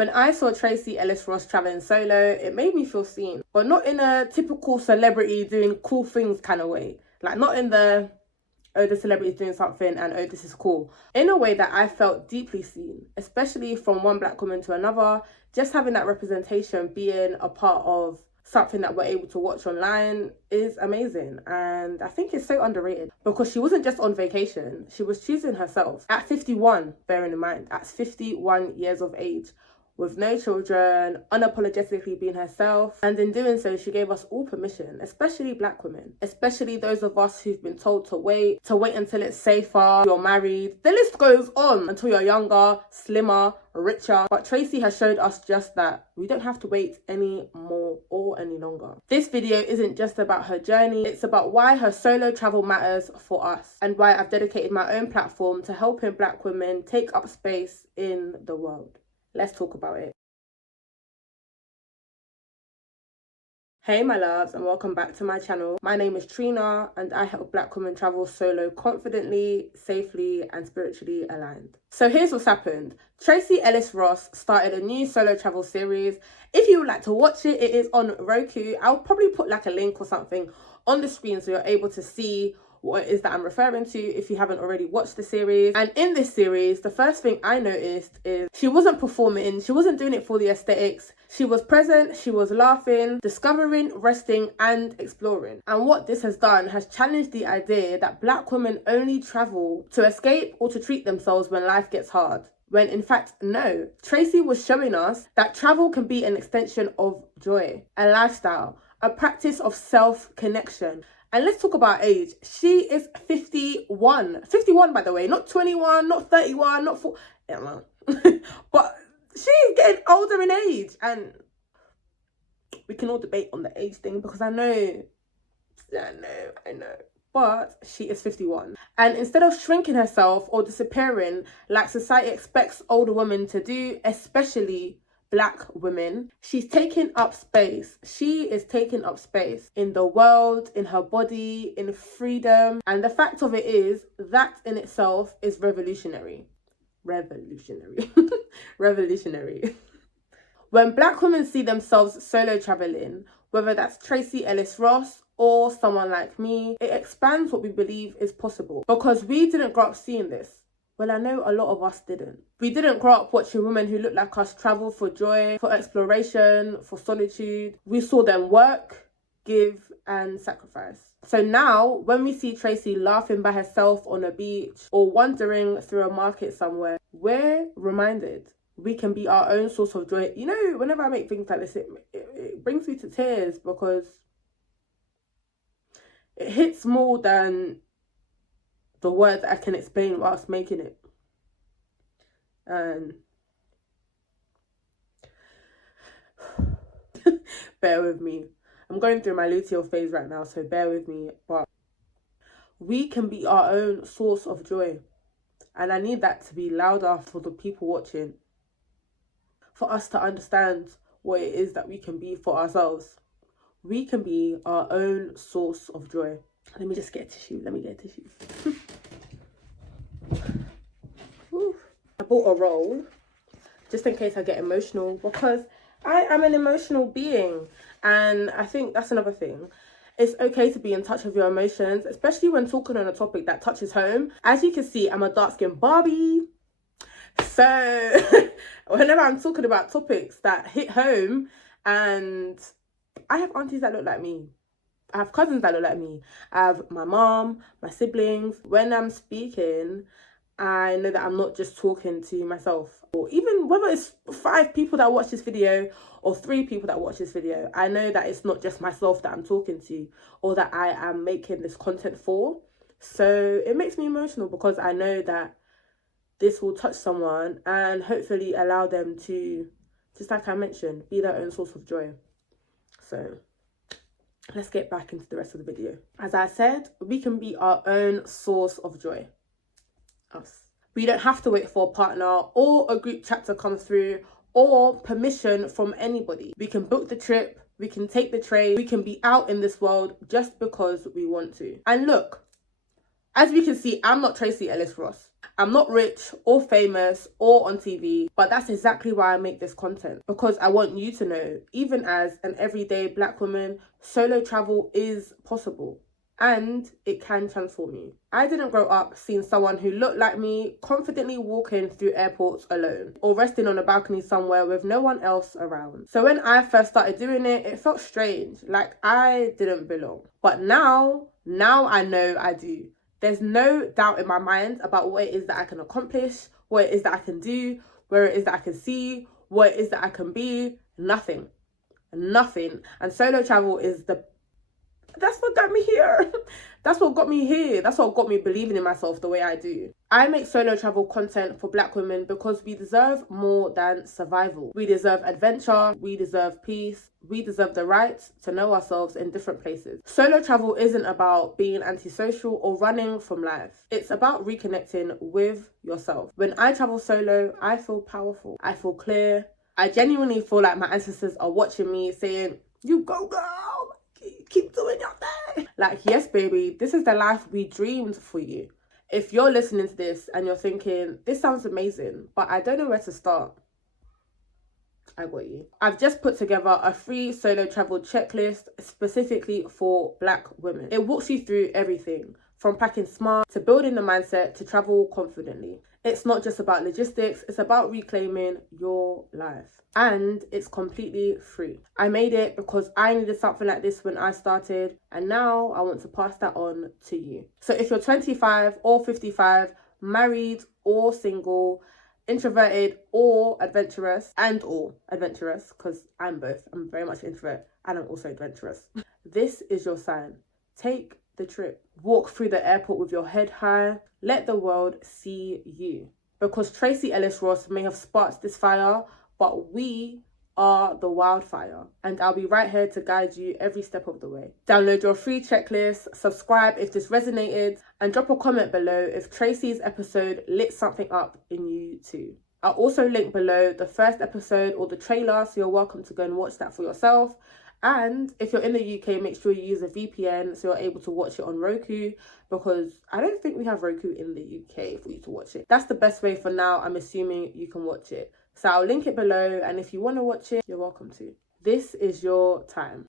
When I saw Tracee Ellis Ross traveling solo, it made me feel seen, but not in a typical celebrity doing cool things kind of way. Like, not in the, oh, the celebrity's doing something and oh, this is cool. In a way that I felt deeply seen, especially from one black woman to another. Just having that representation, being a part of something that we're able to watch online is amazing. And I think it's so underrated because she wasn't just on vacation. She was choosing herself at 51, bearing in mind, at 51 years of age, with no children, unapologetically being herself. And in doing so, she gave us all permission, especially black women, especially those of us who've been told to wait until it's safer, you're married. The list goes on until you're younger, slimmer, richer. But Tracee has showed us just that. We don't have to wait any more or any longer. This video isn't just about her journey. It's about why her solo travel matters for us and why I've dedicated my own platform to helping black women take up space in the world. Let's talk about it. Hey my loves, and welcome back to my channel. My name is Trina and I help black women travel solo confidently, safely and spiritually aligned. So here's what's happened. Tracee Ellis Ross started a new solo travel series. If you would like to watch it, it is on Roku. I'll probably put like a link or something on the screen so you're able to see what it is that I'm referring to if you haven't already watched the series. And in this series, the first thing I noticed is she wasn't performing, she wasn't doing it for the aesthetics. She was present, she was laughing, discovering, resting and exploring. And what this has done has challenged the idea that black women only travel to escape or to treat themselves when life gets hard. When in fact, no. Tracee was showing us that travel can be an extension of joy, a lifestyle, a practice of self-connection. And let's talk about age. She is 51. 51, by the way, not 21, not 31, not 4. I don't know. But she's getting older in age. And we can all debate on the age thing because I know. But she is 51. And instead of shrinking herself or disappearing like society expects older women to do, especially black women, she's taking up space. She is taking up space in the world, in her body, in freedom. And the fact of it is, that in itself is revolutionary. Revolutionary. When black women see themselves solo traveling, whether that's Tracee Ellis Ross or someone like me, it expands what we believe is possible. Because we didn't grow up seeing this. Well, I know a lot of us didn't. We didn't grow up watching women who looked like us travel for joy, for exploration, for solitude. We saw them work, give and sacrifice. So now, when we see Tracee laughing by herself on a beach or wandering through a market somewhere, we're reminded we can be our own source of joy. You know, whenever I make things like this, it brings me to tears because it hits more than the words I can explain whilst making it. And bear with me. I'm going through my luteal phase right now, so bear with me. But we can be our own source of joy. And I need that to be louder for the people watching. For us to understand what it is that we can be for ourselves. We can be our own source of joy. Let me just get a tissue. Let me get a tissue. I bought a roll just in case I get emotional because I am an emotional being. And I think that's another thing. It's okay to be in touch with your emotions, especially when talking on a topic that touches home. As you can see, I'm a dark-skinned Barbie. So whenever I'm talking about topics that hit home, and I have aunties that look like me. I have cousins that look like me. I have my mom, my siblings. When I'm speaking, I know that I'm not just talking to myself. Or even whether it's 5 people that watch this video or 3 people that watch this video, I know that it's not just myself that I'm talking to or that I am making this content for. So it makes me emotional because I know that this will touch someone and hopefully allow them to, just like I mentioned, be their own source of joy. So let's get back into the rest of the video. As I said, we can be our own source of joy. Us. We don't have to wait for a partner or a group chat to come through or permission from anybody. We can book the trip, we can take the train, we can be out in this world just because we want to. And look, As we can see, I'm not Tracee Ellis Ross. I'm not rich or famous or on TV, but that's exactly why I make this content. Because I want you to know, even as an everyday black woman, solo travel is possible. And it can transform you. I didn't grow up seeing someone who looked like me confidently walking through airports alone or resting on a balcony somewhere with no one else around. So when I first started doing it, it felt strange, like I didn't belong. But now I know I do. There's no doubt in my mind about what it is that I can accomplish, what it is that I can do, where it is that I can see, what it is that I can be. Nothing. And solo travel is that's what got me here. That's what got me here. That's what got me believing in myself the way I do. I make solo travel content for black women because we deserve more than survival. We deserve adventure. We deserve peace. We deserve the right to know ourselves in different places. Solo travel isn't about being antisocial or running from life. It's about reconnecting with yourself. When I travel solo, I feel powerful. I feel clear. I genuinely feel like my ancestors are watching me saying, "You go, girl. Keep doing your thing." Like, yes, baby, this is the life we dreamed for you. If you're listening to this and you're thinking, this sounds amazing, but I don't know where to start, I got you. I've just put together a free solo travel checklist specifically for black women. It walks you through everything from packing smart to building the mindset to travel confidently. It's not just about logistics, it's about reclaiming your life. And it's completely free. I made it because I needed something like this when I started, and now I want to pass that on to you. So if you're 25 or 55, married or single, introverted or adventurous, because I'm both. I'm very much introvert and I'm also adventurous. This is your sign. Take the trip. Walk through the airport with your head high. Let the world see you. Because Tracee Ellis Ross may have sparked this fire, but we are the wildfire. And I'll be right here to guide you every step of the way. Download your free checklist, subscribe if this resonated, and drop a comment below if Tracee's episode lit something up in you too. I'll also link below the first episode or the trailer, so you're welcome to go and watch that for yourself. And if you're in the UK, make sure you use a VPN so you're able to watch it on Roku, because I don't think we have Roku in the UK for you to watch it. That's the best way for now. I'm assuming you can watch it. So I'll link it below, and if you want to watch it, you're welcome to. This is your time.